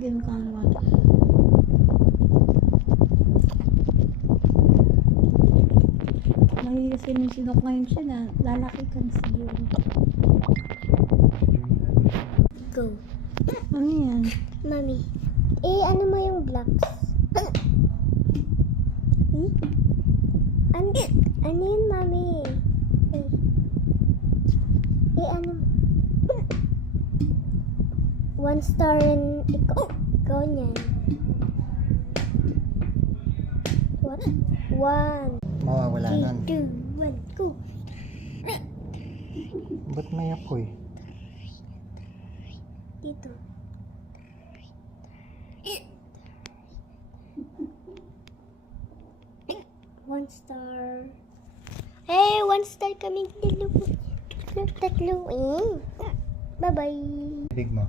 Game ka naman. May sinok ngayon siya na lalaki ka na siguro. Go. Ano yan? Mami. Ano mo yung blocks? Ano yun, Mami? Ano? 1 star and ikaw niyan. What? 1. Mawawala nun. 2, 1, go. Ba't may apoy? Dito. One star. Hey, 1 star kaming tatlo. Bye-bye. Big mo.